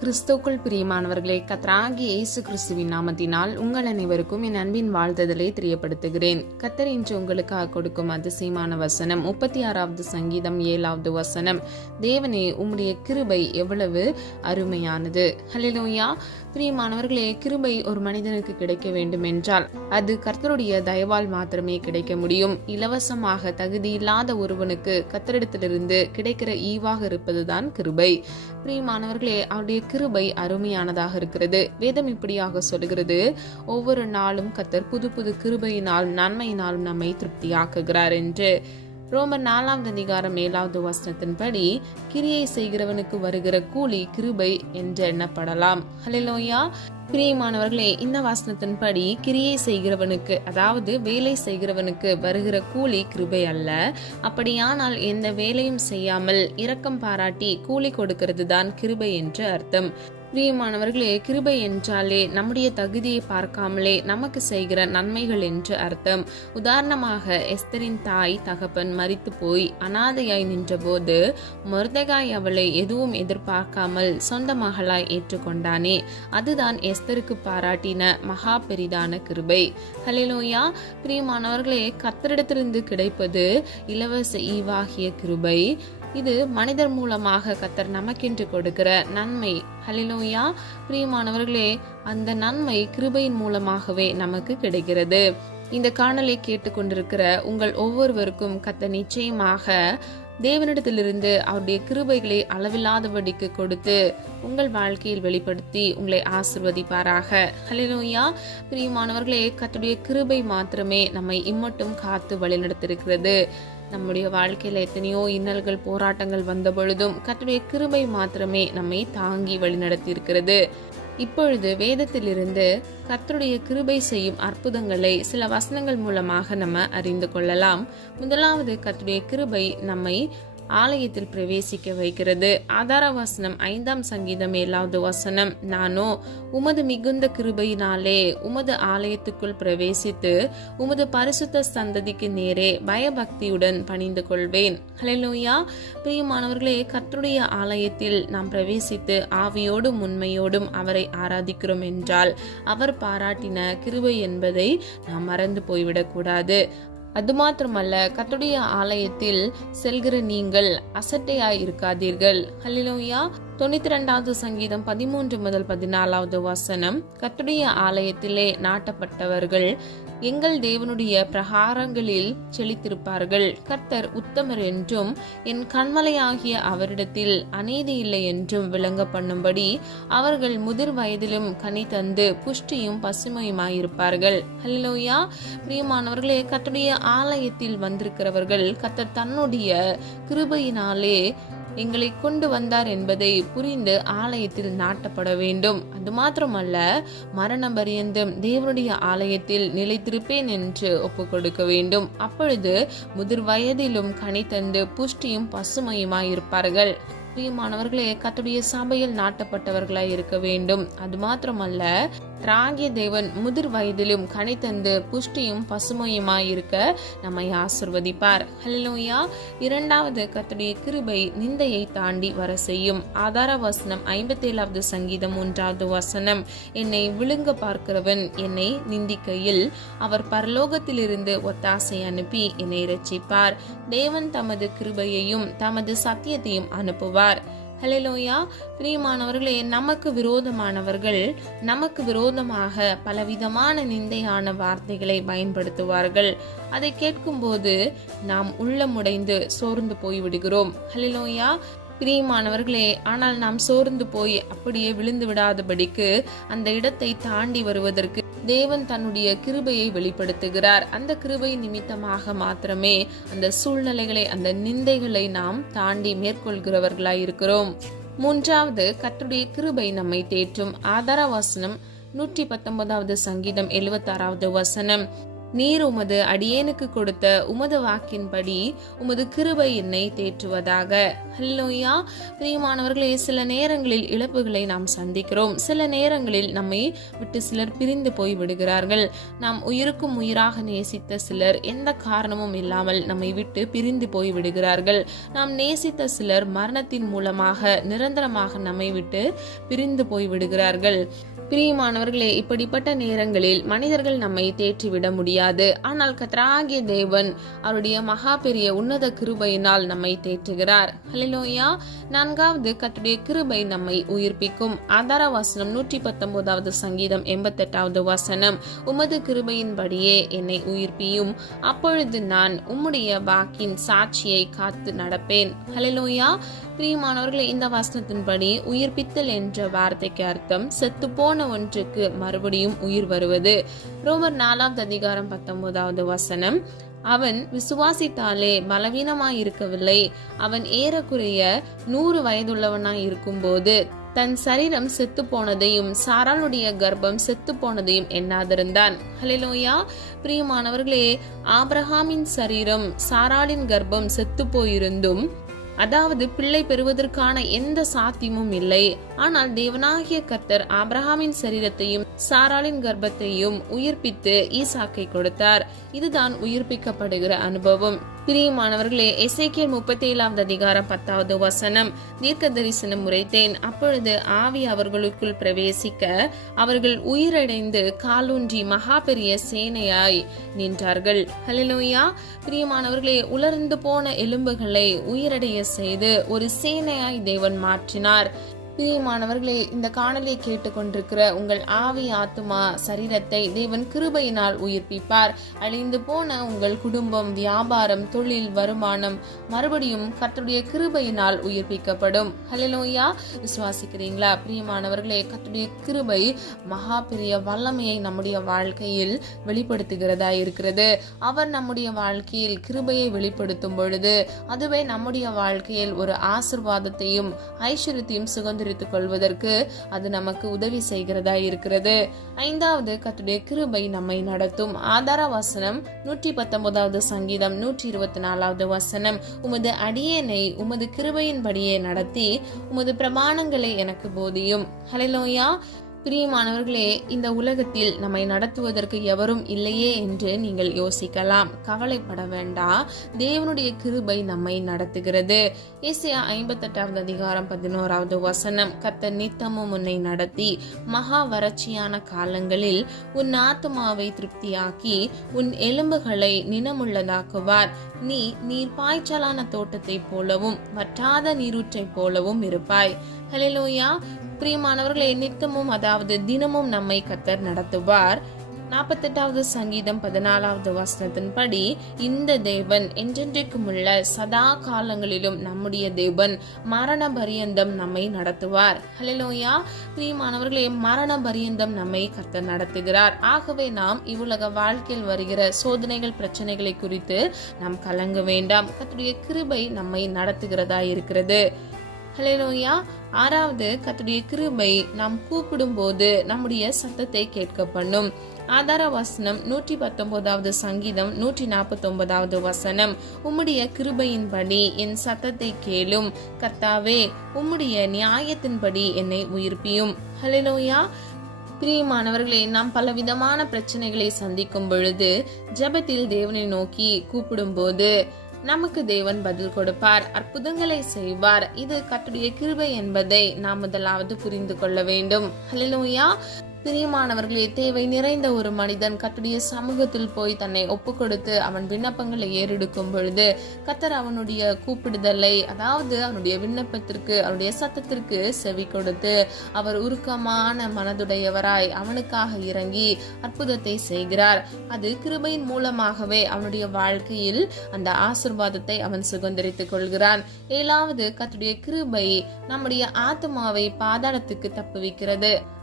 கிறிஸ்துவுக்குள் பிரியமானவர்களே, கர்த்தராகிய இயேசு கிறிஸ்துவின் நாமத்தினால் உங்கள் அனைவருக்கும் என் அன்பின் வாழ்த்துதலை தெரியப்படுத்துகிறேன். கர்த்தர் இன்று உங்களுக்காக கொடுக்கும் அதிசயமான வசனம் 36வது சங்கீதம் 7வது வசனம். தேவனே, உம்முடைய கிருபை எவ்வளவு அருமையானது. ஹல்லேலூயா. பிரியமானவர்களே, கிருபை ஒரு மனிதனுக்கு கிடைக்க வேண்டும் என்றால் அது கர்த்தருடைய தயவால் மாத்திரமே கிடைக்க முடியும். இலவசமாக தகுதி இல்லாத ஒருவனுக்கு கர்த்தரிடத்திலிருந்து கிடைக்கிற ஈவாக இருப்பதுதான் கிருபை. பிரியமானவர்களே, அவருடைய கிருபை அருமையானதாக இருக்கிறது. வேதம் இப்படியாக சொல்கிறது, ஒவ்வொரு நாளும் கர்த்தர் புது புது கிருபையினால் நன்மையினாலும் நம்மை திருப்தியாக்குகிறார் என்று. ரோமர் 4வது அதிகாரம் 7வது வசனத்தின்படி கிரியை செய்கிறவனுக்கு வருகிற கூலி கிருபை என்று எண்ணப்படலாம். ஹல்லேலூயா. பிரியமானவர்களே, இந்த வசனத்தின்படி கிரியை செய்கிறவனுக்கு, அதாவது வேலை செய்கிறவனுக்கு வருகிற கூலி கிருபை அல்ல. அப்படியானால் எந்த வேலையும் செய்யாமல் இரக்கம் பாராட்டி கூலி கொடுக்கிறது தான் கிருபை என்று அர்த்தம். பிரியமானவர்களே, கிருபை என்றாலே நம்முடைய தகுதியை பார்க்காமலே நமக்கு செய்கிற நன்மைகள் என்று அர்த்தம். உதாரணமாக, எஸ்தரின் தாய் தகப்பன் மரித்து போய் அனாதையாய் நின்றபோது மொர்தெகாய் அவளை எதுவும் எதிர்பார்க்காமல் சொந்த மகளாய் ஏற்றுக்கொண்டானே, அதுதான் எஸ்தருக்கு பாராட்டின மகா பெரிதான கிருபை. ஹல்லேலூயா. பிரியமானவர்களே, கர்த்தரிடத்திலிருந்து கிடைப்பது இலவச ஈவாகிய கிருபை. இது மனிதர் மூலமாக கர்த்தர் நமக்கென்று கொடுக்கிற நன்மை. ஹல்லேலூயா. பிரியமானவர்களே, அந்த நன்மை கிருபையின் மூலமாகவே நமக்கு கிடைக்கிறது. இந்த காணலை கேட்டுக்கொண்டிருக்கிற உங்கள் ஒவ்வொருவருக்கும் கர்த்தர் நிச்சயமாக தேவனிடத்திலிருந்து அவருடைய கிருபைகளை அளவில்லாதபடிக்கு கொடுத்து உங்கள் வாழ்க்கையில் வெளிப்படுத்தி உங்களை ஆசீர்வதிப்பாராக. ஹல்லேலூயா. பிரியமானவர்களே, கர்த்தருடைய கிருபை மாத்திரமே நம்மை இம்மட்டும் காத்து வழிநடத்திருக்கிறது. நம்முடைய வாழ்க்கையில எத்தனையோ இன்னல்கள் போராட்டங்கள் வந்த பொழுதும் கர்த்தருடைய கிருபை மாத்திரமே நம்மை தாங்கி வழிநடத்தி இருக்கிறது. இப்பொழுது வேதத்திலிருந்து கர்த்தருடைய கிருபை செய்யும் அற்புதங்களை சில வசனங்கள் மூலமாக நம்ம அறிந்து கொள்ளலாம். முதலாவது, கர்த்தருடைய கிருபை நம்மை ஆலயத்தில் பிரவேசிக்க வைக்கிறது. ஆதார வசனம் 5ஆம் சங்கீதம் 7வது வசனம். நானோ உமது மிகுந்த கிருபையினாலே உமது ஆலயத்துக்குள் பிரவேசித்து உமது பரிசுத்த சந்ததிக்கு நேரே பயபக்தியுடன் பணிந்து கொள்வேன். ஹல்லேலூயா. பிரியமானவர்களே, கர்த்தருடைய ஆலயத்தில் நாம் பிரவேசித்து ஆவியோடும் உண்மையோடும் அவரை ஆராதிக்கிறோம் என்றால் அவர் பாராட்டின கிருபை என்பதை நாம் மறந்து போய்விடக் கூடாது. அது மாத்திரமல்ல, கர்த்தருடைய ஆலயத்தில் செல்கிற நீங்கள் அசட்டையாய் இருக்காதீர்கள். ஹல்லேலூயா. 92வது சங்கீதம் 13 முதல் 14வது வசனம். கர்த்தருடைய ஆலயத்திலே நாட்டப்பட்டவர்கள் எங்கள் தேவனுடைய பிரகாரங்களில் செழித்திருப்பார்கள். கர்த்தர் உத்தமர் என்றும் என் கண்மலையாகிய அவரிடத்தில் அநீதி இல்லை என்றும் விளங்க பண்ணும்படி அவர்கள் முதிர் வயதிலும் கனி தந்து புஷ்டியும் பசுமையுமாயிருப்பார்கள். ஹல்லேலூயா. பிரியமானவர்களே, கர்த்தருடைய ஆலயத்தில் வந்திருக்கிறவர்கள் கர்த்தர் தன்னுடைய கிருபையினாலே எங்களை கொண்டு வந்தார் என்பதை புரிந்து ஆலயத்தில் நாட்டப்பட வேண்டும். அது மாத்திரமல்ல, மரண பரியந்தம் தேவனுடைய ஆலயத்தில் நிலைத்திருப்பேன் என்று ஒப்பு கொடுக்க வேண்டும். அப்பொழுது முதிர் வயதிலும் கனி தந்து புஷ்டியும் பசுமையுமாயிருப்பார்கள். பிரியமானவர்களே, கர்த்தருடைய சபையில் நாட்டப்பட்டவர்களாய் இருக்க வேண்டும். அது மாத்திரமல்ல, ராகிய தேவன் முதிர் வயதிலும் கனி தந்து புஷ்டியும் பசுமையுமாயிருக்க நம்மை ஆசீர்வதிப்பார். ஹல்லேலூயா. இரண்டாவது, கர்த்தருடைய கிருபை நிந்தையை தாண்டி வர செய்யும். ஆதார வசனம் 57வது சங்கீதம் 1வது வசனம். என்னை விழுங்க பார்க்கிறவன் என்னை நிந்திக்கையில் அவர் பரலோகத்திலிருந்து ஒத்தாசை அனுப்பி என்னை இரட்சிப்பார். தேவன் தமது கிருபையையும் தமது சத்தியத்தையும் அனுப்புவார். ஹல்லேலூயா. பிரியமானவர்களே, நமக்கு விரோதமானவர்கள் நமக்கு விரோதமாக பலவிதமான நிந்தையான வார்த்தைகளை பயன்படுத்துவார்கள். அதை கேட்கும்போது நாம் உள்ளமுடைந்து சோர்ந்து போய்விடுகிறோம். ஹல்லேலூயா. பிரியமானவர்களே, ஆனால் நாம் சோர்ந்து போய் அப்படியே விழுந்து விடாதபடிக்கு அந்த இடத்தை தாண்டி வருவதற்கு தேவன் தன்னுடைய கிருபையை வெளிப்படுத்துகிறார். அந்த கிருபை நிமித்தமாக மாத்திரமே அந்த சூழ்நிலைகளை, அந்த நிந்தைகளை நாம் தாண்டி மேற்கொள்கிறவர்களாய் இருக்கிறோம். மூன்றாவது, கர்த்தருடைய கிருபை நம்மை தேற்றும். ஆதார வசனம் 119வது சங்கீதம் 76வது வசனம். நீர் உமது அடியேனுக்கு கொடுத்த உமது வாக்கின்படி உமது கிருபை என்னை தேற்றுவதாக. ஹல்லேலூயா. பிரியமானவர்களே, சில நேரங்களில் இழப்புகளை நாம் சந்திக்கிறோம். சில நேரங்களில் நம்மை விட்டு சிலர் பிரிந்து போய் விடுகிறார்கள். நாம் உயிருக்கும் உயிராக நேசித்த சிலர் எந்த காரணமும் இல்லாமல் நம்மை விட்டு பிரிந்து போய் விடுகிறார்கள். நாம் நேசித்த சிலர் மரணத்தின் மூலமாக நிரந்தரமாக நம்மை விட்டு பிரிந்து போய் விடுகிறார்கள். பிரியமானவர்களே, இப்படிப்பட்ட நேரங்களில் மனிதர்கள் நம்மை தேற்றிவிட முடியாது. ஆனால் கர்த்தராகிய தேவன் அவருடைய மகா பெரிய உன்னத கிருபையினால் நம்மை தேற்றுகிறார். ஹல்லேலூயா. 4வது, கர்த்தருடைய கிருபை நம்மை உயிர்ப்பிக்கும். ஆதார வசனம் 119வது சங்கீதம் 88வது வசனம், உமது கிருபையின்படியே என்னை உயிர்ப்பியும், அப்பொழுது நான் உம்முடைய வாக்கின் சாட்சியை காத்து நடப்பேன். ஹல்லேலூயா. பிரியமானவர்களே, இந்த வசனத்தின்படி உயிர்ப்பித்தல் என்ற வார்த்தைக்கு அர்த்தம் செத்து போன ஒன்றுக்கு மறுபடியும் உயிர் வருவது. ரோமர் 4வது அதிகாரம் 19வது வசனம், அவன் விசுவாசித்தாலே பலவீனமாய் இருக்கவில்லை. அவன் ஏறக்குறைய 100 வயதுள்ளவனாய் இருக்கும் போது தன் சரீரம் செத்து போனதையும் சாராளுடைய கர்ப்பம் செத்து போனதையும் எண்ணாதிருந்தான். ஹல்லேலூயா. பிரியமானவர்களே, ஆபிரகாமின் சரீரம் சாராளின் கர்ப்பம் செத்து போயிருந்தும், அதாவது பிள்ளை பெறுவதற்கான எந்த சாத்தியமும் இல்லை. ஆனால் தேவனாகிய கர்த்தர் ஆபிரகாமின் சரீரத்தையும் சாராளின் கர்ப்பத்தையும் உயிர்ப்பித்து ஈசாக்கை கொடுத்தார். இதுதான் உயிர்ப்பிக்கப்படுகிற அனுபவம். பிரியமானவர்களே, எசேக்கியேல் 37வது அதிகாரம் 10வது வசனம், தீர்க்க தரிசனம் உரைத்தேன், அப்பொழுது ஆவி அவர்களுக்குள் பிரவேசிக்க அவர்கள் உயிரடைந்து காலூன்றி மகா பெரிய சேனையாய் நின்றார்கள். ஹல்லேலூயா. பிரியமானவர்களே, உலர்ந்து போன எலும்புகளை உயிரடைய செய்து ஒரு சேனையாய் தேவன் மாற்றினார். பிரியமானவர்களே, இந்த காணொலியை கேட்டுக்கொண்டிருக்கிற உங்கள் ஆவி, ஆத்துமா, சரீரத்தை தேவன் கிருபையினால் உயிர்ப்பிப்பார். அழிந்து போன உங்கள் குடும்பம், வியாபாரம், தொழில், வருமானம் மறுபடியும் கர்த்தருடைய கிருபையினால் உயிர்ப்பிக்கப்படும். ஹல்லேலூயா. விசுவாசிக்கிறீங்களா? பிரியமானவர்களே, கர்த்தருடைய கிருபை மகா பெரிய வல்லமையை நம்முடைய வாழ்க்கையில் வெளிப்படுத்துகிறதா இருக்கிறது. அவர் நம்முடைய வாழ்க்கையில் கிருபையை வெளிப்படுத்தும் பொழுது அதுவே நம்முடைய வாழ்க்கையில் ஒரு ஆசீர்வாதத்தையும் ஐஸ்வர்யத்தையும் சுதந்திரித்துக் கொள்வதற்கு அது நமக்கு உதவி செய்கிறதா இருக்கிறது. 5வது, கர்த்தருடைய கிருபை நம்மை நடத்தும். ஆதார வசனம் 119வது சங்கீதம் 124வது வசனம், உமது அடியேனை உமது கிருபையின்படியே நடத்தி உமது பிரமாணங்களை எனக்கு போதியும். ஹல்லேலூயா. பிரியமானவர்களே, இந்த உலகத்தில் நம்மை நடத்துவதற்கு எவரும் இல்லையே என்று நீங்கள் யோசிக்கலாம். கவலைப்பட வேண்டாம். தேவனுடைய கிருபை நம்மை நடத்துகிறது. ஏசாயா 58வது அதிகாரம் 11வது வசனம், கர்த்தர் நித்தமும் உன்னை நடத்தி மகா வறட்சியான காலங்களில் உன் ஆத்துமாவை திருப்தியாக்கி உன் எலும்புகளை நினமுள்ளதாக்குவார். நீ நீர் பாய்ச்சலான தோட்டத்தை போலவும் வற்றாத நீரூற்றை போலவும் இருப்பாய். ஹல்லேலூயா. பிரியமானவர்களே, நித்தமும் அதாவது தினமும் நம்மை கர்த்தர் நடத்துவார். 48வது சங்கீதம் 14வது வசனத்தின்படி, இந்த தேவன் என்றென்றைக்கும் உள்ள சதா காலங்களிலும் நம்முடைய தேவன் மரண பரியந்தம் நம்மை நடத்துவார். ஹல்லேலூயா. பிரியமானவர்களே, மரண பரியந்தம் நம்மை கர்த்தர் நடத்துகிறார். ஆகவே நாம் இவ்வுலக வாழ்க்கையில் வருகிற சோதனைகள், பிரச்சனைகளை குறித்து நாம் கலங்க வேண்டாம். கர்த்தருடைய கிருபை நம்மை நடத்துகிறதா இருக்கிறது. ஹல்லேலூயா. 6வது, கர்த்தருடைய கிருபை நாம் கூப்பிடும் போது நம்முடைய சத்தத்தை கேட்க பண்ணும். ஆதார வசனம் 119வது சங்கீதம் 149வது வசனம், உம்முடைய கிருபையின்படி என் சத்தத்தை கேளும், கர்த்தாவே உம்முடைய நியாயத்தின்படி என்னை உயிர்ப்பியும். ஹல்லேலூயா. பிரியமானவர்களே, நாம் பலவிதமான பிரச்சனைகளை சந்திக்கும் பொழுது ஜெபத்தில் தேவனை நோக்கி கூப்பிடும் போது நமக்கு தேவன் பதில் கொடுப்பார், அற்புதங்களை செய்வார். இது கர்த்தருடைய கிருபை என்பதை நாம் முதலாவது புரிந்து கொள்ள வேண்டும். ஹல்லேலூயா. பிரியமானவர்களே, தேவை நிறைந்த ஒரு மனிதன் கர்த்தருடைய சமூகத்தில் போய் தன்னை ஒப்பு கொடுத்து அவன் விண்ணப்பங்களை ஏறெடுக்கும் பொழுது கர்த்தர் அவனுடைய கூப்பிடுதலை, அதாவது அவனுடைய விண்ணப்பத்திற்கு, அவனுடைய சத்தத்திற்கு செவி கொடுத்து அவர் உருக்கமான மனதுடையவராய் அவனுக்காக இறங்கி அற்புதத்தை செய்கிறார். அது கிருபையின் மூலமாகவே அவனுடைய வாழ்க்கையில் அந்த ஆசீர்வாதத்தை அவன் சுதந்திரித்துக் கொள்கிறான். 7வது, கர்த்தருடைய கிருபை நம்முடைய ஆத்துமாவை பாதாளத்துக்கு தப்புவிக்கிறது.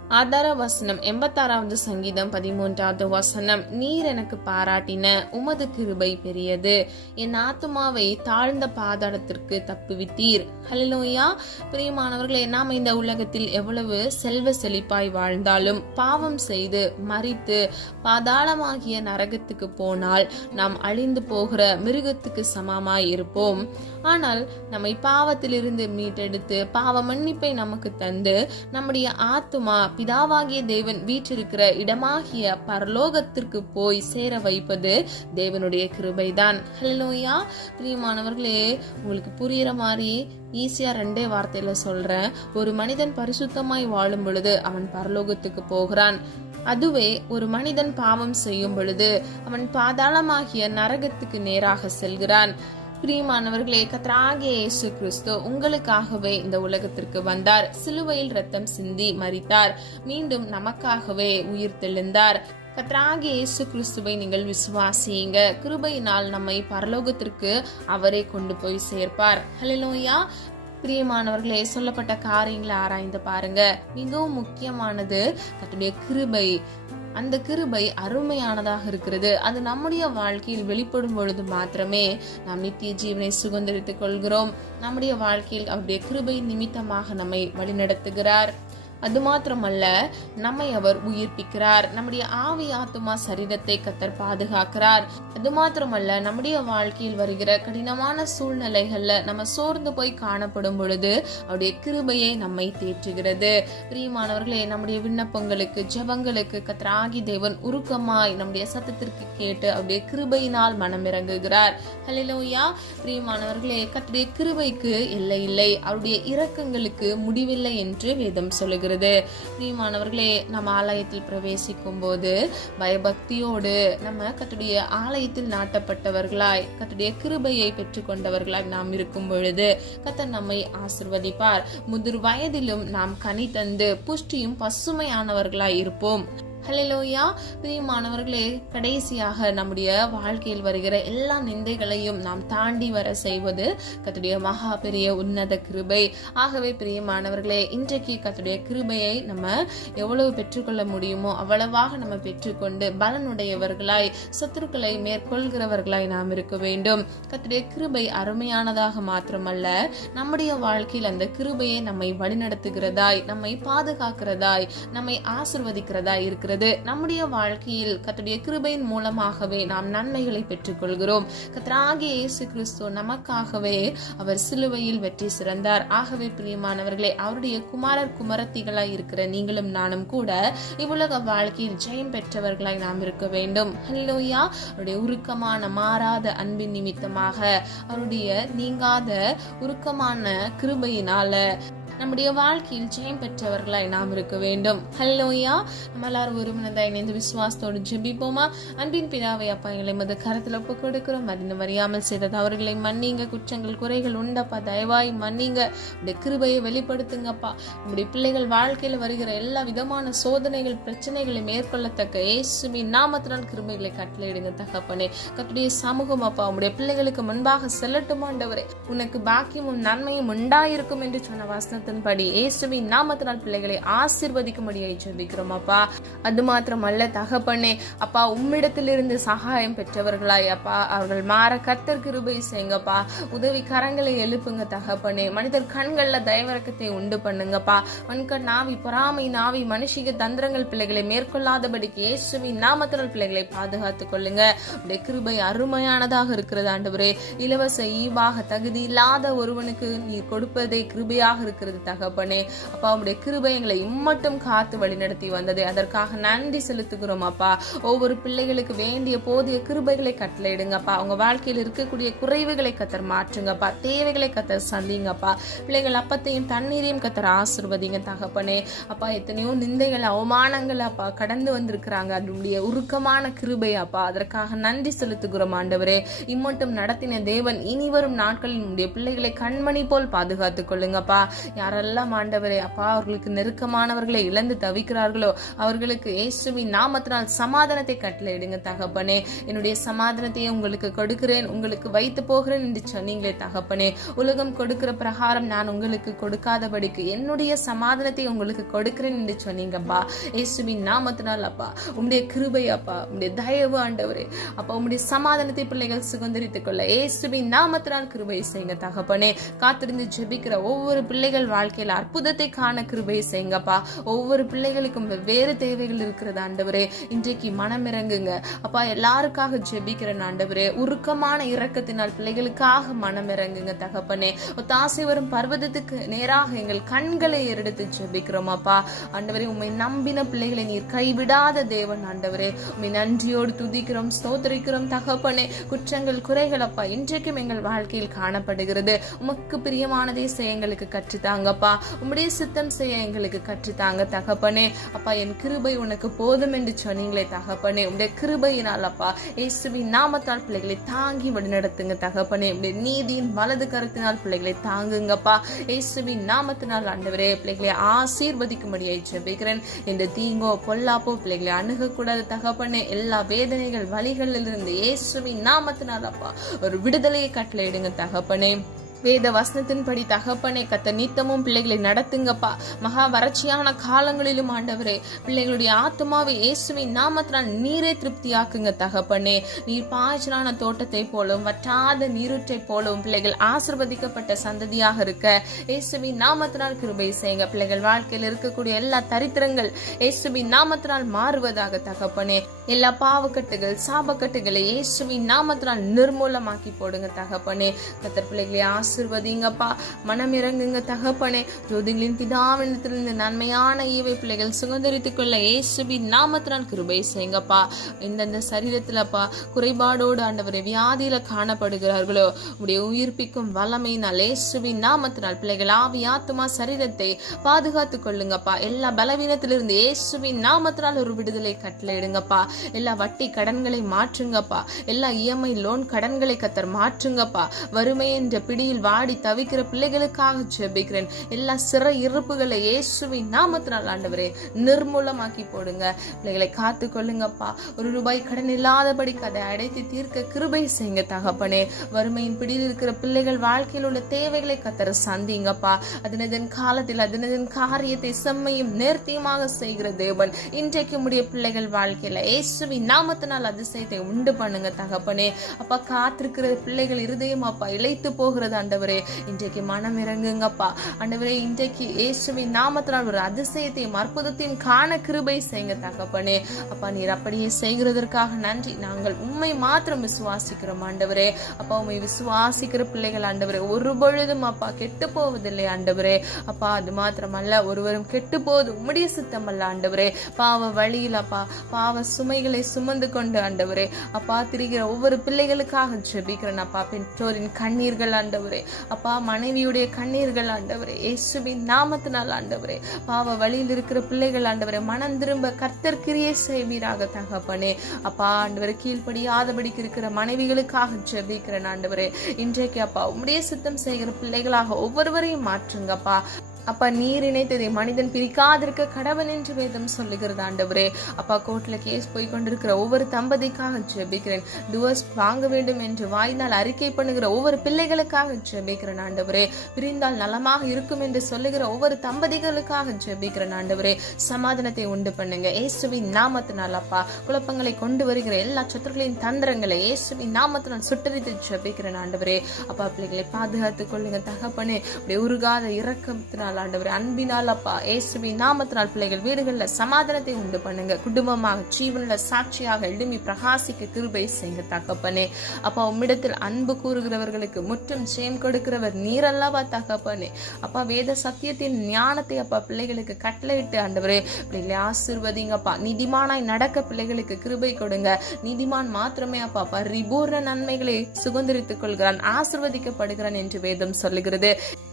ஆதார வசனம் 86வது சங்கீதம் 13வது வசனம். நீர் எனக்கு பாராட்டின உமது கிருபை பெரியது, என் ஆத்துமாவை தாழ்ந்த பாதாளத்திற்கு தப்புவித்தீர். ஹல்லேலூயா. பிரியமானவர்களே, நாம் இந்த உலகத்தில் எவ்வளவு செல்வ செழிப்பாய் வாழ்ந்தாலும் பாவம் செய்து மரித்து பாதாளமாகிய நரகத்துக்கு போனால் நாம் அழிந்து போகிற மிருகத்துக்கு சமமாய் இருப்போம். ஆனால் நம்மை பாவத்திலிருந்து மீட்டெடுத்து பாவ மன்னிப்பை நமக்கு தந்து நம்முடைய ஆத்துமா பிதாவாகிய தேவன் வீற்றிருக்கிற இடமாகிய பரலோகத்திற்கு போய் சேர வைப்பது தேவனுடைய கிருபைதான். ஹல்லேலூயா. பிரியமானவர்களே, உங்களுக்கு புரியுற மாதிரி ஈஸியா 2 வார்த்தையில சொல்றேன். ஒரு மனிதன் பரிசுத்தமாய் வாழும் பொழுது அவன் பரலோகத்துக்கு போகிறான். அதுவே ஒரு மனிதன் பாவம் செய்யும் பொழுது அவன் பாதாளமாகிய நரகத்துக்கு நேராக செல்கிறான். பிரியமானவர்களே, கர்த்தராகிய இயேசு கிறிஸ்து உங்களுக்காகவே இந்த உலகத்திற்கு வந்தார். சிலுவையில் ரத்தம் சிந்தி மரித்தார். மீண்டும் நமக்காகவே உயிர் தெழுந்தார். கர்த்தராகிய இயேசு கிறிஸ்துவை நீங்கள் விசுவாசியுங்க. கிருபையினால் நம்மை பரலோகத்திற்கு அவரே கொண்டு போய் சேர்ப்பார். ஹல்லேலூயா. பிரியமானவர்களே, சொல்லப்பட்ட காரியங்களை ஆராய்ந்து பாருங்க. மிகவும் முக்கியமானது கர்த்தருடைய கிருபை. அந்த கிருபை அருமையானதாக இருக்கிறது. அது நம்முடைய வாழ்க்கையில் வெளிப்படும் பொழுது மாத்திரமே நாம் நித்திய ஜீவனை சுதந்தரித்துக் கொள்கிறோம். நம்முடைய வாழ்க்கையில் அவருடைய கிருபை நிமித்தமாக நம்மை வழிநடத்துகிறார். அது மாத்திரமல்ல, நம்மை அவர் உயிர்ப்பிக்கிறார். நம்முடைய ஆவி ஆத்துமா சரீரத்தை கர்த்தர் பாதுகாக்கிறார். அது மாத்திரமல்ல, நம்முடைய வாழ்க்கையில் வருகிற கடினமான சூழ்நிலைகள்ல நம்ம சோர்ந்து போய் காணப்படும் பொழுது அவருடைய கிருபையை நம்மை தேற்றுகிறது. பிரியமானவர்களே, நம்முடைய விண்ணப்பங்களுக்கு ஜெபங்களுக்கு கர்த்தராகிய தேவன் உருக்கமாய் நம்முடைய சத்தத்திற்கு கேட்டு அவருடைய கிருபையினால் மனமிறங்குகிறார். ஹல்லேலூயா. பிரியமானவர்களே, கர்த்தருடைய கிருபைக்கு எல்லை இல்லை, அவருடைய இரக்கங்களுக்கு முடிவில்லை என்று வேதம் சொல்லுகிறது. பிரியமானவர்களே, நம்ம ஆலயத்தில் பிரவேசிக்கும் போது பயபக்தியோடு நம்ம கர்த்தருடைய ஆலயத்தில் நாட்டப்பட்டவர்களாய் கர்த்தருடைய கிருபையை பெற்றுக்கொண்டவர்களாய் நாம் இருக்கும் பொழுது கர்த்தர் நம்மை ஆசீர்வதிப்பார். முதிர் வயதிலும் நாம் கனி தந்து புஷ்டியும் பசுமையானவர்களாய் இருப்போம். ஹல்லேலூயா. பிரியமானவர்களே, கடைசியாக நம்முடைய வாழ்க்கையில் வருகிற எல்லா நிந்தைகளையும் நாம் தாண்டி வர செய்வது கர்த்தருடைய மகா பெரிய உன்னத கிருபை. ஆகவே பிரியமானவர்களே, இன்றைக்கு கர்த்தருடைய கிருபையை நம்ம எவ்வளவு பெற்றுக்கொள்ள முடியுமோ அவ்வளவாக நம்ம பெற்றுக்கொண்டு பலனுடையவர்களாய் சத்துருக்களை மேற்கொள்கிறவர்களாய் நாம் இருக்க வேண்டும். கர்த்தருடைய கிருபை அருமையானதாக மாத்திரமல்ல, நம்முடைய வாழ்க்கையில் அந்த கிருபையை நம்மை வழிநடத்துகிறதாய், நம்மை பாதுகாக்கிறதாய், நம்மை ஆசீர்வதிக்கிறதாய் இருக்கிறது. நம்முடைய வாழ்க்கையில் கர்த்தருடைய கிருபையின் மூலமாகவே நாம் நன்மைகளை பெற்றுக்கொள்கிறோம். கர்த்தராகிய இயேசு கிறிஸ்து நமக்காகவே அவர் சிலுவையில் வெற்றி சிறந்தார். ஆகவே பிரியமானவர்களே, அவருடைய குமாரர் குமாரத்திகளாய் இருக்கிற நீங்களும் நானும் கூட இவ்வுலக வாழ்க்கையில் ஜெயம் பெற்றவர்களாய் நாம் இருக்க வேண்டும். ஹல்லேலூயா. அவருடைய உருக்கமான மாறாத அன்பின் நிமித்தமாக, அவருடைய நீங்காத உருக்கமான கிருபையினால நம்முடைய வாழ்க்கையில் ஜெயம் பெற்றவர்களாய் நாம் இருக்க வேண்டும். ஹல்லேலூயா. நம்ம எல்லாரும் ஒரு மனதாய் இணைந்து விசுவாசத்தோடு ஜெபிப்போமா? அன்பின் பிதாவே, அப்பா, எங்களை மது கரத்தில் ஒப்பு கொடுக்கிறோம். அதினம் அறியாமல் செய்த தவறுகளை மன்னிங்க. குற்றங்கள் குறைகள் உண்டப்பா, தயவாய் மன்னிங்க. உடைய கிருபையை வெளிப்படுத்துங்கப்பா. உங்களுடைய பிள்ளைகள் வாழ்க்கையில் வருகிற எல்லா விதமான சோதனைகள் பிரச்சனைகளை மேற்கொள்ளத்தக்க இயேசுவின் நாமத்தினால் கிருபைகளை கட்டளையிடுங்க தகப்பனே. கர்த்தருடைய சமூகம் அப்பா உங்களுடைய பிள்ளைகளுக்கு முன்பாக செல்லட்டும் ஆண்டவரே. உனக்கு பாக்கியமும் நன்மையும் உண்டாயிருக்கும் என்று சொன்ன வசனத்தை படி இயேசுவின் நாமத்தினால் பிள்ளைகளை ஆசீர்வதிக்கும்படியாய் ஜெபிக்கிறோம் அப்பா. அது மாத்திரமல்ல தகப்பனே, அப்பா, உம்மிடத்திலிருந்து சகாயம் பெற்றவர்களாய் அப்பா அவர்கள் மாற கர்த்தர் கிருபை செய்யுங்கப்பா. உதவி கரங்களை எழுப்புங்க தகப்பனே. மனிதர் கண்கள்ல தயவிறக்கத்தை உண்டு பண்ணுங்கப்பா. மண்கண் நாவி பொறாமை நாவி மனுஷிக தந்திரங்கள் பிள்ளைகளை மேற்கொள்ளாதபடிக்கு இயேசுவின் நாமத்தினால் பிள்ளைகளை பாதுகாத்துக் கொள்ளுங்க. உடைய கிருபை அருமையானதாக இருக்கிறது ஆண்டவரே. இலவச ஈவாக தகுதி இல்லாத ஒருவனுக்கு நீர் கொடுப்பதே கிருபையாக இருக்கிறது தகப்பனே. அப்பா, உடைய கிருபை எங்களை இம்மட்டும் காத்து வழிநடத்தி வந்தது, அதற்காக நன்றி செலுத்துகிறோம் அப்பா. ஒவ்வொரு பிள்ளைகளுக்கு வேண்டிய போதிய கிருபைகளை கட்டளையிடுங்கப்பா. அவங்க வாழ்க்கையில் இருக்கக்கூடிய குறைவுகளை கத்தர் மாற்றுங்கப்பா. தேவைகளை கத்தர் சந்திங்கப்பா. பிள்ளைகள் அப்பத்தையும் தண்ணீரையும் கத்தர் ஆசீர்வதிங்க தகப்பனே. அப்பா, எத்தனையோ நிந்தைகள் அவமானங்கள் அப்பா கடந்து வந்திருக்கிறாங்க. அதனுடைய உருக்கமான கிருபை அப்பா, அதற்காக நன்றி செலுத்துகிறோம் ஆண்டவரே. இம்மட்டும் நடத்தின தேவன் இனி வரும் நாட்களில் உடைய பிள்ளைகளை கண்மணி போல் பாதுகாத்துக் கொள்ளுங்கப்பா. யாரெல்லாம் ஆண்டவரே அப்பா அவர்களுக்கு நெருக்கமானவர்களை இழந்து தவிக்கிறார்களோ அவர்களுக்கு இயேசுவின் நாமத்தினால் சமாதானத்தை கட்டளையிடுங்க தகப்பனே. என்னுடைய சமாதானத்தையே உங்களுக்கு கொடுக்கிறேன், உங்களுக்கு வைத்து போகிறேன் என்று சொன்னீங்களே தகப்பனே. உலகம் கொடுக்கிற பிரகாரம் நான் உங்களுக்கு கொடுக்காதபடிக்கு என்னுடைய சமாதானத்தை உங்களுக்கு கொடுக்கிறேன் என்று சொன்னீங்கப்பா. இயேசுவின் நாமத்தினால் அப்பா உம்முடைய கிருபை அப்பா, உம்முடைய தயவு ஆண்டவரே அப்பா, உம்முடைய சமாதானத்தை பிள்ளைகள் சுதந்திரித்துக் கொள்ள இயேசுவின் நாமத்தினால் கிருபை செய்யுங்க தகப்பனே. காத்திருந்து ஜெபிக்கிற ஒவ்வொரு பிள்ளைகள் வாழ்க்கையில அற்புதத்தை காண கிருபை செய்யுங்கப்பா. ஒவ்வொரு பிள்ளைகளுக்கும் வெவ்வேறு தேவைகள் இருக்கிறது ஆண்டவரே. இன்றைக்கு மனம் இறங்குங்க அப்பா. எல்லாருக்காக ஜெபிக்கிறேன் ஆண்டவரே. உருக்கமான இரக்கத்தினால் பிள்ளைகளுக்காக மனம் இறங்குங்க தகப்பனே. ஒத்தாசை வரும் பர்வதத்துக்கு நேராக எங்கள் கண்களை எடுத்து ஜெபிக்கிறோம் அப்பா. ஆண்டவரே உம்மை நம்பின பிள்ளைகளை நீர் கைவிடாத தேவன் ஆண்டவரே. உம்மை நன்றியோடு துதிக்கிறோம், ஸ்தோத்திரிக்கிறோம் தகப்பனே. குற்றங்கள் குறைகள் அப்பா இன்றைக்கும் எங்கள் வாழ்க்கையில் காணப்படுகிறது. உமக்கு பிரியமானதை செய்ய எங்களுக்கு கற்றுத்தாங்கப்பா. உம்முடைய சித்தம் செய்ய எங்களுக்கு கற்றுத்தாங்க தகப்பனே. அப்பா என் கிருபை உனக்கு போதும் என்று சொன்னீங்களே தகப்பனே. உம்முடைய கிருபையினால் அப்பா இயேசுவின் நாமத்தால் பிள்ளைகளை தாங்கி வழிநடத்துங்க தகப்பனே. உம்முடைய நீதியின் வலது கருத்தினால் பிள்ளைகளை தாங்குங்கப்பா. இயேசுவின் நாமத்தினால் ஆண்டவரே பிள்ளைகளை ஆசீர்வதிக்கும்படியாய் ஜெபிக்கிறேன். இந்த தீங்கோ பொல்லாப்போ பிள்ளைகளை அணுகக்கூடாது தகப்பனே. எல்லா வேதனைகள் வலிகளில் இருந்து இயேசுவின் நாமத்தினால் அப்பா ஒரு விடுதலையை கட்டளையிடுங்க தகப்பனே. வேத வசனத்தின்படி தகப்பனே கத்த நித்தமும் பிள்ளைகளை நடத்துங்கப்பா. மகா வறட்சியான காலங்களிலும் ஆண்டவரே பிள்ளைகளுடைய ஆத்மாவை இயேசுவின் நாமத்தினால் நீரே திருப்தியாக்குங்க தகப்பனே. நீர் பாய்ச்சலான தோட்டத்தை போலவும் வற்றாத நீரூற்றை போலவும் பிள்ளைகள் ஆசீர்வதிக்கப்பட்ட சந்ததியாக இருக்க இயேசுவின் நாமத்தினால் கிருபை செய்யுங்க. பிள்ளைகள் வாழ்க்கையில் இருக்கக்கூடிய எல்லா தரித்திரங்கள் இயேசுவின் நாமத்தினால் மாறுவதாக தகப்பனே. எல்லா பாவக்கட்டுகள் சாபக்கட்டுகளை இயேசுவின் நாமத்தினால் நிர்மூலமாக்கி போடுங்க தகப்பனே. கத்தர் பிள்ளைகளை ஆசீர்வதிங்கப்பா. மனம் இறங்குங்க தகப்பனே. ஜோதிகளின் பிதாவினத்திலிருந்து நன்மையான ஈவை பிள்ளைகள் சுதந்திரித்துக் கொள்ள இயேசுவின் நாமத்தினால் கிருபை செய்யுங்கப்பா. எந்தெந்த சரீரத்திலப்பா குறைபாடோடு ஆண்டவரை வியாதியில காணப்படுகிறார்களோ உடைய உயிர்ப்பிக்கும் வல்லமையினால் இயேசுவின் நாமத்தினால் பிள்ளைகள் ஆவி ஆத்துமா சரீரத்தை பாதுகாத்துக் கொள்ளுங்கப்பா. எல்லா பலவீனத்திலிருந்து இயேசுவின் நாமத்தினால் ஒரு விடுதலை கட்டளையிடுங்கப்பா. எல்லா வட்டி கடன்களை மாற்றுங்கப்பா. எல்லா இஎம்ஐ லோன் கடன்களை கத்தர் மாற்றுங்கப்பா. வறுமை என்ற பிடியில் வாடி தவிக்கிற பிள்ளைகளுக்காக ஜெபிக்கிறேன். எல்லா சிறை இருப்புகளை இயேசுவின் நாமத்தினால் ஆண்டவரே நிர்மூலமாக்கி போடுங்க. பிள்ளைகளை காத்து கொள்ளுங்கப்பா. ₹1 கடன் இல்லாதபடிக்கு அதை அடைத்து தீர்க்க கிருபை செய்யுங்க தகப்பனே. வறுமையின் பிடியில் இருக்கிற பிள்ளைகள் வாழ்க்கையில் உள்ள தேவைகளை கத்தர சந்திங்கப்பா. அதனதன் காலத்தில் அதனதன் காரியத்தை செம்மையும் நேர்த்தியுமாக செய்கிற தேவன் இன்றைக்கு உடைய பிள்ளைகள் வாழ்க்கையில இயேசுவின் நாமத்தினால் அதிசயத்தை உண்டு பண்ணுங்க தகப்பனே. அப்பா காத்திருக்கிற பிள்ளைகள் இருதயம் அப்பா இழைத்து போகிறது ஆண்டவரே. இன்றைக்கு மனம் இறங்குங்கப்பா ஆண்டவரே. இன்றைக்கு இயேசுவின் நாமத்தினால் ஒரு அதிசயத்தையும் அற்புதத்தையும் காண கிருபை செய்யுங்க தகப்பனே. அப்பா நீர் அப்படியே செய்கிறதற்காக நன்றி. நாங்கள் உம்மை மாத்திரம் விசுவாசிக்கிறோம் ஆண்டவரே. அப்பா உம்மை விசுவாசிக்கிற பிள்ளைகள் ஆண்டவரே ஒரு பொழுதும் அப்பா கெட்டு போவதில்லை ஆண்டவரே. அப்பா அது மாத்திரமல்ல ஒருவரும் கெட்டு போவது உம்முடைய சித்தம் அல்ல ஆண்டவரே. பாவ வழியில் அப்பா பாவ சுமைகளை சுமந்து கொண்டு ஆண்டவரே அப்பா திரிகிற ஒவ்வொரு பிள்ளைகளுக்காக ஜெபிக்கிறேன் அப்பா. பெற்றோரின் கண்ணீர்கள் ஆண்டவரே அப்பா மனைவியுடைய கண்ணீர்கள் ஆண்டவரே இயேசுவின் நாமத்தினால் ஆண்டவரே பாவ வழியில் இருக்கிற பிள்ளைகள் ஆண்டவரே மனம் திரும்ப கர்த்தர் கிரியை செய்வீராக தகப்பனே. அப்பா ஆண்டவரே கீழ்ப்படியாதபடிக்கு இருக்கிற மனைவிகளுக்காக ஜெபிக்கிறேன் ஆண்டவரே. இன்றைக்கு அப்பா உம்முடைய சித்தம் செய்கிற பிள்ளைகளாக ஒவ்வொருவரையும் மாற்றுங்கப்பா. அப்பா நீர் இணைத்ததை மனிதன் பிரிக்காதிருக்க கடவன் என்று வேதம் சொல்லுகிறது ஆண்டவரே. அப்பா கோர்ட்ல கேஸ் போய் கொண்டிருக்கிற ஒவ்வொரு தம்பதிக்காக ஜெபிக்கிறேன். டிவோர்ஸ் வாங்க வேண்டும் என்று வாயினால் அறிக்கை பண்ணுகிற ஒவ்வொரு பிள்ளைகளுக்காக ஜெபிக்கிறேன் ஆண்டவரே. பிரிந்தால் நலமாக இருக்கும் என்று சொல்லுகிற ஒவ்வொரு தம்பதிகளுக்காக ஜெபிக்கிறேன் ஆண்டவரே. சமாதானத்தை உண்டு பண்ணுங்க இயேசுவின் நாமத்தினால் அப்பா. குழப்பங்களை கொண்டு வருகிற எல்லா சத்துருக்களின் தந்திரங்களை இயேசுவின் நாமத்தினால் சுட்டரித்து ஜெபிக்கிறேன் ஆண்டவரே. அப்பா பிள்ளைகளை பாதுகாத்துக் கொள்ளுங்க தகப்பனே. அப்படியே உருகாத இரக்கத்தினால் ஆண்டவரே அன்பினால் அப்பா இயேசுவின் நாமத்தினால் பிள்ளைகள் வீடுகளில் சமாதானத்தை உண்டு பண்ணுங்க. குடும்பமாக ஜீவன்ல சாட்சியாக எழுமி பிரகாசிக்க கிருபை செய்யுங்க தகப்பனே. அப்பா உம்மிடத்தில் அன்பு கூறுகிறவர்களுக்கு முற்றும் ஜெயம் கொடுக்கிறவர் நீரல்லவா தகப்பனே. அப்பா வேத சத்தியத்தின் ஞானத்தை அப்பா பிள்ளைகளுக்கு கட்டளையிட்டு ஆண்டவரே பிள்ளைகளை ஆசீர்வதிங்கப்பா. நீதிமானாய் நடக்க பிள்ளைகளுக்கு கிருபை கொடுங்க. நீதிமான் மாத்திரமே அப்பா பரிபூர்ண நன்மைகளை சுதந்திரித்துக் கொள்கிறான், ஆசீர்வதிக்கப்படுகிறான் என்று வேதம் சொல்லுகிறது.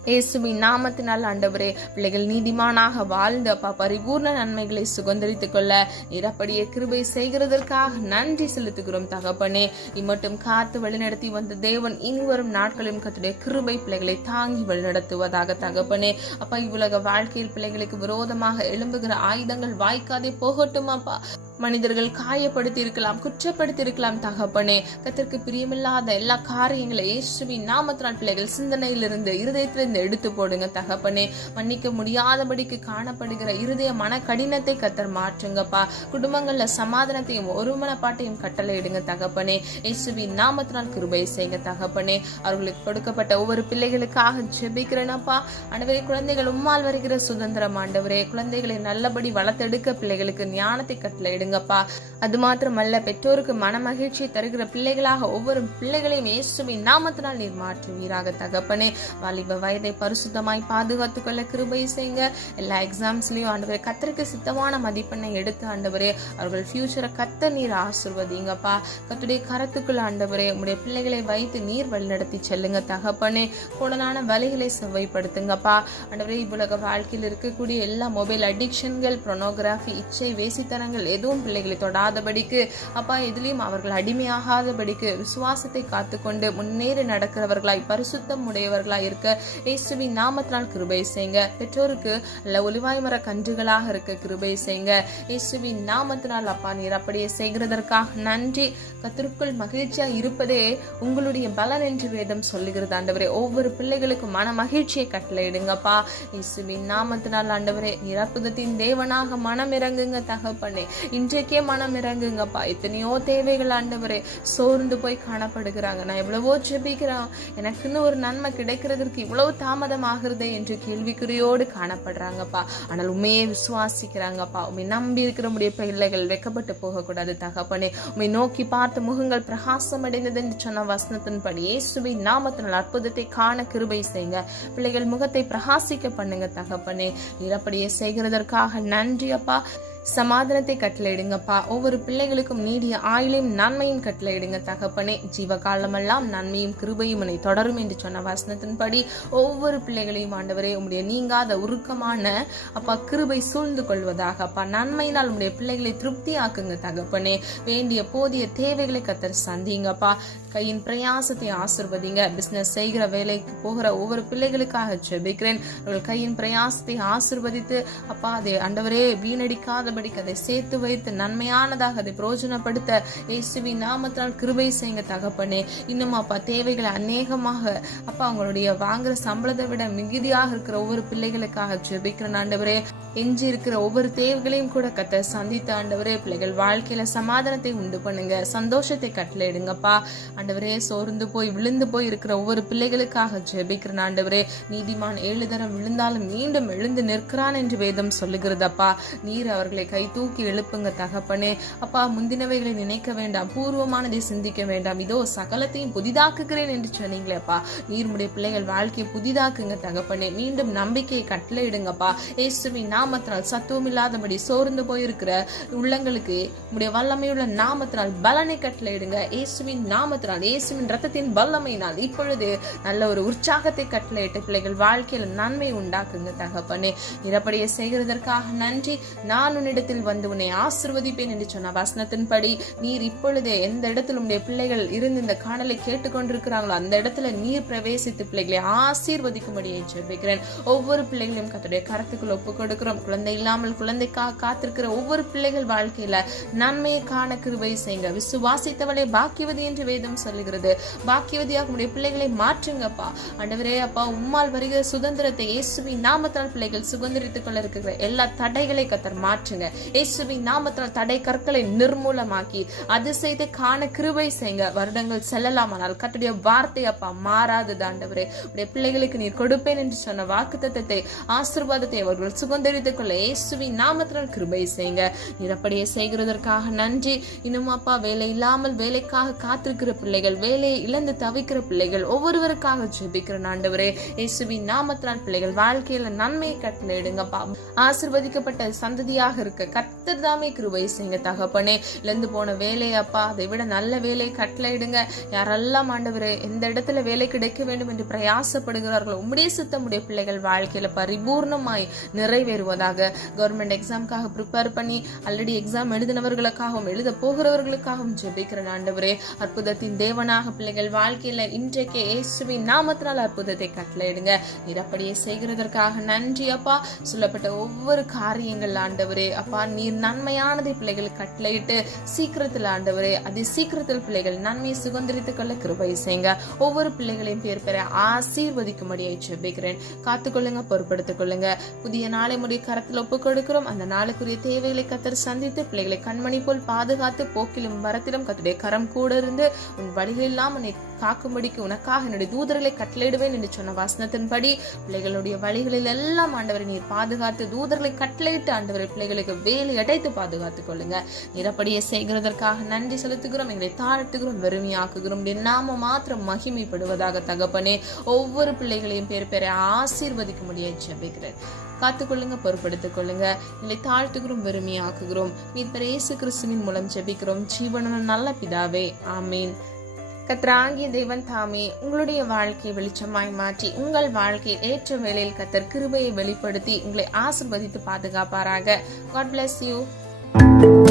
இயேசுவின் நாமத்தினால் ஆண்டவரே பிள்ளைகள் நீதிமானாக வாழ்ந்து அப்பா பரிபூர்ண நன்மைகளை சுதந்தரித்துக் கொள்ள நீர் அப்படியே கிருபை செய்கிறதற்காக நன்றி செலுத்துகிறோம் தகப்பனே. இம்மட்டும் காத்து வழிநடத்தி வந்த தேவன் இனி வரும் நாட்களிலும் கர்த்தருடைய கிருபை பிள்ளைகளை தாங்கி வழிநடத்துவதாக தகப்பனே. அப்பா இவ்வுலக வாழ்க்கையில் பிள்ளைகளுக்கு விரோதமாக எழும்புகிற ஆயுதங்கள் வாய்க்காதே போகட்டும் அப்பா. மனிதர்கள் காயப்படுத்தி இருக்கலாம், குற்றப்படுத்தி இருக்கலாம் தகப்பனே. கர்த்தருக்கு பிரியமில்லாத எல்லா காரியங்களை இயேசுவின் நாமத்தினால் பிள்ளைகள் சிந்தனையிலிருந்து இருதயத்திலிருந்து எடுத்து போடுங்க தகப்பனே. மன்னிக்க முடியாதபடிக்கு காணப்படுகிற இருதய மன கடினத்தை கர்த்தர் மாற்றுங்கப்பா. குடும்பங்கள்ல சமாதானத்தையும் ஒருமனப்பாட்டையும் கட்டளையிடுங்க தகப்பனே. இயேசுவின் நாமத்தினால் கிருபை செய்யுங்க தகப்பனே. அவர்களுக்கு கொடுக்கப்பட்ட ஒவ்வொரு பிள்ளைகளுக்காக ஜெபிக்கிறேனப்பா. ஆண்டவரே குழந்தைகள் உம்மால் வருகிற சுதந்திரம் ஆண்டவரே. குழந்தைகளை நல்லபடி வளர்த்தெடுக்க பிள்ளைகளுக்கு ஞானத்தை கட்டளையிடுங்கப்பா. அது மாத்திரமல்ல பெற்றோருக்கு மன மகிழ்ச்சியை தருகிற பிள்ளைகளாக ஒவ்வொரு பிள்ளைகளையும் இயேசுவின் நாமத்தினால் நீர் மாற்றுவீராக தகப்பனே. வாலிப வயதை பரிசுத்தமாய் பாதுகாத்துக் கொள்ள கிருபை செய்யுங்க. எல்லா எக்ஸாம்ஸ்லயும் ஆண்டவரே கர்த்தருக்கு சித்தமான மதிப்பெண்ணை எடுத்து ஆண்டவரே அவர்கள் ஃபியூச்சரை கர்த்தர் நீர் ஆசீர்வதிங்கப்பா. கர்த்தருடைய கரத்துக்குள் ஆண்டவரே உம்முடைய பிள்ளைகளை வைத்து நீர் வழிநடத்தி செல்லுங்க தகப்பனே. கோடலான வழிகளை செவ்வாய்ப்படுத்துங்கப்பா. ஆண்டவரே இவ்வுலக வாழ்க்கையில் இருக்கக்கூடிய எல்லா மொபைல் அடிக்ஷன்கள், பொர்னோகிராஃபி, இச்சை, வேசித்தனங்கள் எதுவும் பிள்ளைகளை தொடாதபடிக்கு அப்பா எதிலையும் அவர்கள் அடிமையாகாதபடிக்கு விசுவாசத்தை காத்துக்கொண்டு முன்னேறி நடக்கிறவர்களாய் பரிசுத்தம் உடையவர்களாய் இருக்க இயேசுவின் நாமத்தினால் கிருபை செய்யுங்க. பெற்றோருக்கு அல்ல ஒலிவாய் மர கன்றுகளாக இருக்க கிருபை செய்யுங்க. இயேசுவின் நாமத்தினால் அப்பா நீர் அப்படியே செய்கிறதற்காக நன்றி. கர்த்தருக்குள் மகிழ்ச்சியா இருப்பதே உங்களுடைய பலன் என்று வேதம் சொல்லுகிறது ஆண்டவரே. ஒவ்வொரு பிள்ளைகளுக்கும் மன மகிழ்ச்சியை கட்டளையிடுங்கப்பா. இயேசுவின் நாமத்தினால் ஆண்டவரே நீர் அற்புதத்தின் தேவனாக மனம் இறங்குங்க தகப்பனே. இன்றைக்கே மனம் இறங்குங்கப்பா. எத்தனையோ தேவைகள் ஆண்டவரே சோர்ந்து போய் காணப்படுகிறாங்க. நான் எவ்வளவோ ஜெபிக்கிறேன், எனக்குன்னு ஒரு நன்மை கிடைக்கிறதுக்கு இவ்வளவு தாமதம் ஆகுறதே என்று கேள்விக்குறியோடு காணப்படுறாங்கப்பா. ஆனால் உண்மையே விசுவாசிக்கிறாங்கப்பா. உண்மை நம்பி இருக்கிற முடிய பிள்ளைகள் வெக்கப்பட்டு போகக்கூடாது தகப்பனே. உண்மை நோக்கி பார்த்த முகங்கள் பிரகாசம் அடைந்தது என்று சொன்ன வசனத்தின்படி இயேசுவின் நாமத்தினால் அற்புதத்தை காண கிருபை செய்யுங்க. பிள்ளைகள் முகத்தை பிரகாசிக்க பண்ணுங்க தகப்பனே. நீர் அப்படியே செய்கிறதற்காக நன்றி அப்பா. சமாதானத்தை கட்டளையிடுங்கப்பா. ஒவ்வொரு பிள்ளைகளுக்கும் நீடிய ஆயுளையும் நன்மையும் கட்டளையிடுங்க தகப்பனே. ஜீவ காலமெல்லாம் நன்மையும் கிருபையும் என்னை தொடரும் என்று சொன்ன வசனத்தின்படி ஒவ்வொரு பிள்ளைகளையும் ஆண்டவரே உம்முடைய நீங்காத உருக்கமான அப்பா கிருபை சூழ்ந்து கொள்வதாக அப்பா. நன்மையினால் உம்முடைய பிள்ளைகளை திருப்தி ஆக்குங்க தகப்பனே. வேண்டிய போதிய தேவைகளை கர்த்தர் சந்திங்கப்பா. கையின் பிரயாசத்தை ஆசிர்வதிங்க. பிசினஸ் செய்கிற வேலைக்கு போகிற ஒவ்வொரு பிள்ளைகளுக்காக ஜெபிக்கிறேன். அவர்கள் கையின் பிரயாசத்தை ஆசிர்வதித்து அப்பா அதை ஆண்டவரே வீணடிக்காத அதை சேர்த்து வைத்து நன்மையானதாக அதை பிரயோஜனப்படுத்த இயேசுவின் நாமத்தினால் கிருபை செய்யுங்க தகப்பனே. இன்னும் அப்பா தேவைகளை அநேகமாக அப்பா அவங்களுடைய வாங்குற சம்பளத்தை விட மிகுதியாக இருக்கிற ஒவ்வொரு பிள்ளைகளுக்காக ஜெபிக்கிறேன் ஆண்டவரே. எஞ்சி இருக்கிற ஒவ்வொரு தேவைகளையும் கூட கர்த்தர் சந்தித்த ஆண்டவரே பிள்ளைகள் வாழ்க்கையில சமாதானத்தை உண்டு பண்ணுங்க, சந்தோஷத்தை கட்டளையிடுங்கப்பா. ஆண்டவரே சோர்ந்து போய் விழுந்து போய் இருக்கிற ஒவ்வொரு பிள்ளைகளுக்காக ஜெபிக்கிறேன் ஆண்டவரே. நீதிமான் 7 தரம் விழுந்தாலும் மீண்டும் எழுந்து நிற்கிறான் என்று வேதம் சொல்லுகிறதப்பா. நீர் அவர்களை கை தூக்கி எழுப்புங்க தகப்பனே. அப்பா முந்தினவைகளை நினைக்க வேண்டாம், பூர்வமானதை சிந்திக்க வேண்டாம், இதோ சகலத்தையும் புதிதாக்குகிறேன் என்று சொன்னீங்களே அப்பா. நீர்முடைய பிள்ளைகள் வாழ்க்கையை புதிதாக்குங்க தகப்பனே. மீண்டும் நம்பிக்கையை கட்டளையிடுங்கப்பா. இயேசுவின் நாமத்தினால் சத்துவம் இல்லாதபடி சோர்ந்து போயிருக்கிற உள்ளங்களுக்கு உடைய வல்லமையுள்ள நாமத்தினால் பலனை கட்டளையிடுங்க. இயேசுவின் நாமத்தினால், இயேசுவின் ரத்தத்தின் வல்லமையினால் இப்பொழுது நல்ல ஒரு உற்சாகத்தை கட்டளையிட்டு பிள்ளைகள் வாழ்க்கையில நன்மை உண்டாக்குங்க தகப்பனே. நிரப்படியை செய்கிறதற்காக நன்றி. நான் உன்னிடத்தில் வந்து உன்னை ஆசிர்வதிப்பேன் என்று சொன்ன வசனத்தின்படி நீர் இப்பொழுதே எந்த இடத்துல உடைய பிள்ளைகள் இருந்து இந்த காணலை கேட்டுக்கொண்டிருக்கிறாங்களோ அந்த இடத்துல நீர் பிரவேசித்து பிள்ளைகளை ஆசீர்வதிக்கும்படியை ஜெபிக்கிறேன். ஒவ்வொரு பிள்ளைகளையும் கர்த்தருடைய கரத்துக்குள் ஒப்புக் கொடுக்கிறோம். குழந்தை இல்லாமல் குழந்தைக்காக காத்திருக்கிற ஒவ்வொரு பிள்ளைகள் வாழ்க்கையில நன்மையை காண கிருபை செய்யுங்க. விசுவாசித்தவளை பாக்கியவதி என்று வேதம் சொல்லுகிறது. பாக்கியவதியாக உடைய பிள்ளைகளை மாற்றுங்கப்பா. ஆண்டவரே அப்பா உம்மால் வருகிற சுதந்திரத்தை இயேசுவின் நாமத்தால் பிள்ளைகள் சுதந்திரித்துக் கொள்ள இருக்கிற எல்லா தடைகளை கர்த்தர் மாற்றுங்க. இயேசுவின் நாமத்தால் தடை கற்களை நிர்மூலமாக்கி அதிசயத்தை காண கிருபை செய்யுங்க. வருடங்கள் செல்லலாம், ஆனால் கர்த்தருடைய வார்த்தை அப்பா மாறாதது ஆண்டவரே. உடைய பிள்ளைகளுக்கு நீர் கொடுப்பேன் என்று சொன்ன வாக்குத்தத்தத்தை ஆசீர்வாதத்தை அவர்கள் சுதந்திரித்துக் கொள்ள இயேசுவின் நாமத்தால் கிருபை செய்யுங்க. நீர் அப்படியே செய்கிறதற்காக நன்றி. இன்னும் அப்பா வேலை இல்லாமல் வேலைக்காக காத்திருக்கிற பிள்ளைகள், வேலையை இழந்து தவிக்கிற பிள்ளைகள் ஒவ்வொருவருக்காக ஜெபிக்கிற ஆண்டவரே. இயேசுவின் நாமத்தால் பிள்ளைகள் வாழ்க்கையில நன்மையை கட்டளையிடுங்கப்பா. ஆசீர்வதிக்கப்பட்ட சந்ததியாக இருக்க கர்த்தர் தாமே கிருபை செய்யுங்க தகப்பனே. இழந்து போன வேலை அப்பா, அதை விட நல்ல வேலை கட்டளையிடுங்க. யாரெல்லாம் ஆண்டவரே எந்த இடத்துல வேலை கிடைக்க வேண்டும் என்று பிரயாசப்படுகிறார்களோ உம்முடைய சித்தம் உடைய பிள்ளைகள் வாழ்க்கையில பரிபூர்ணமாய் நிறைவேறுவதாக. கவர்மெண்ட் எக்ஸாமுக்காக ப்ரிப்பேர் பண்ணி ஆல்ரெடி எக்ஸாம் எழுதினவர்களுக்காகவும் எழுத போகிறவர்களுக்காகவும் ஜெபிக்கிறேன் ஆண்டவரே. அற்புதத்தின் தேவனாக பிள்ளைகள் வாழ்க்கையில இன்றைக்கு இயேசுவின் நாமத்தினால் அற்புதத்தை கட்டளையிடுங்க. நீர் அப்படியே செய்கிறதற்காக நன்றி அப்பா. சொல்லப்பட்ட ஒவ்வொரு காரியங்கள் ஆண்டவரே அப்பா, நீர் நன்மையானதை பிள்ளைகள் கட்டளையிட்டு சீக்கிரத்தில் ஆண்டவரே அதி சீக்கிரத்தில் பிள்ளைகள் நன்மையை சுதந்திரித்துக் கொள்ள கிருபை செய்யுங்க. ஒவ்வொரு பிள்ளைகளையும் பேர் பெற ஆசீர்வதிக்கும்படியை ஜெபிக்கிறேன். காத்துக்கொள்ளுங்க, பொறுப்படுத்திக் கொள்ளுங்க. புதிய நாளை முடிய கரத்தில் ஒப்புக் கொடுக்கிறோம். அந்த நாளுக்குரிய தேவைகளை கத்தர் சந்தித்து பிள்ளைகளை கண்மணி போல் பாதுகாத்து போக்கிலும் வரத்திலும் கத்துடைய கரம் கூட இருந்து உன் வழிகளெல்லாம் உன்னை காக்கும்படிக்கு உனக்காக என்னுடைய தூதர்களை கட்டளையிடுவேன் என்று சொன்ன வசனத்தின்படி பிள்ளைகளுடைய வழிகளில் எல்லாம் ஆண்டவரை நீர் பாதுகாத்து தூதர்களை கட்டளையிட்டு ஆண்டவரை பிள்ளைகளுக்கு வேலை அடைத்து பாதுகாத்துக் கொள்ளுங்க. நிறப்படியே செய்கிறதற்காக நன்றி செலுத்துகிறோம். எங்களை தாழ்த்துகிறோம், வெறுமையாக்குகிறோம். நாம மாத்திரம் மகிமைப்படுவதாக தகப்பனே. ஒவ்வொரு பிள்ளைகளையும் பேர் பேரை ஆசீர்வதிக்க முடியாது ஜெபிக்கிறேன். காத்துக்கொள்ளுங்க, பொறுப்படுத்திக் கொள்ளுங்க. எங்களை தாழ்த்துகிறோம், வெறுமையாக்குகிறோம். மீட்பர் இயேசு கிறிஸ்துவின் மூலம் ஜெபிக்கிறோம் ஜீவனுள்ள நல்ல பிதாவே, ஆமீன். கர்த்தராகிய தேவன் தாமே உங்களுடைய வாழ்க்கையை வெளிச்சமாய் மாற்றி உங்கள் வாழ்க்கையை ஏற்ற வேளையில் கர்த்தர் கிருபையை வெளிப்படுத்தி உங்களை ஆசீர்வதித்து பாதுகாப்பாராக. God bless you.